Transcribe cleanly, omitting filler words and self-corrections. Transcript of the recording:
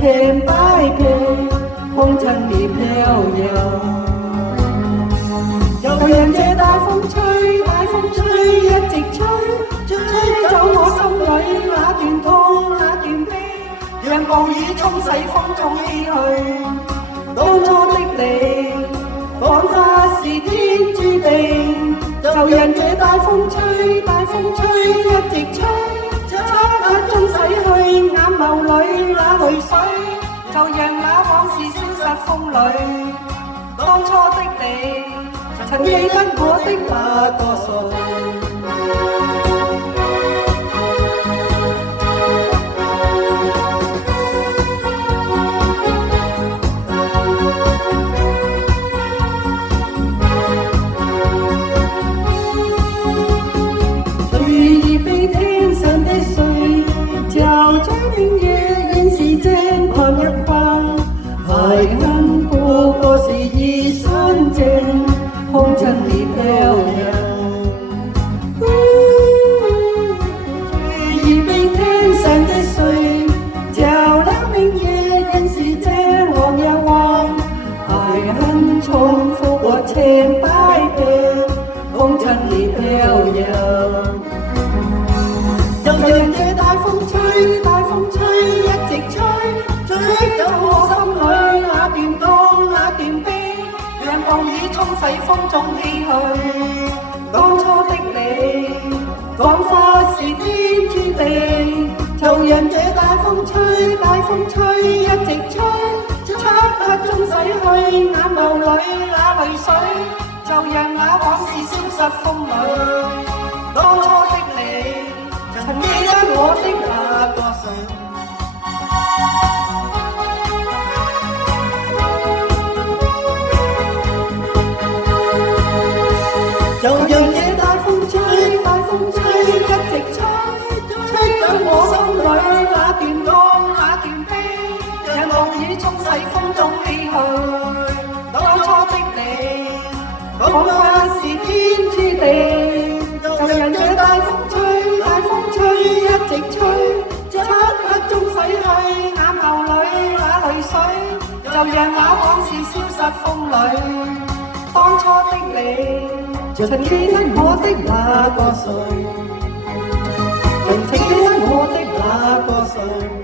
情擺臂，紅塵烈飄遊。就讓這大風吹，大風吹，一直吹，吹走我心裏那段痛那段悲，讓暴雨沖洗風中唏噓。當初的你，彷彿是天注定，就讓這大風吹，大風吹，一直吹，剎那中洗去眼眸裏那淚水，就讓那往事消失風裏。當初的你，曾記得我的那個誰。懷恨不過是一瞬間，紅塵烈飄遊。隨意被天上的水照亮明夜，仍是這黃日黃。懷恨重複過千百遍，紅塵烈飄遊。就讓這大風吹，大風吹，一直吹，吹走我心裏那段痛那段悲，讓暴雨沖洗風中唏噓。當初的你，彷彿是天注定，就讓這大風吹，大風吹，一直吹，漆黑中洗去眼眸裏那淚水，就讓那往事消失風裏。當初的你，曾記得我的那個誰。就讓這大風吹，大風吹，一直吹，吹走我心裏那段痛那段悲，讓暴雨沖洗風中唏噓。當初的你，彷彿是天注定，就讓這大風吹，大風吹，一直吹，漆黑中洗去眼眸裏那淚水，就讓那往事消失風裏。當初的你，曾記得我的那個誰，曾記得我的那個誰。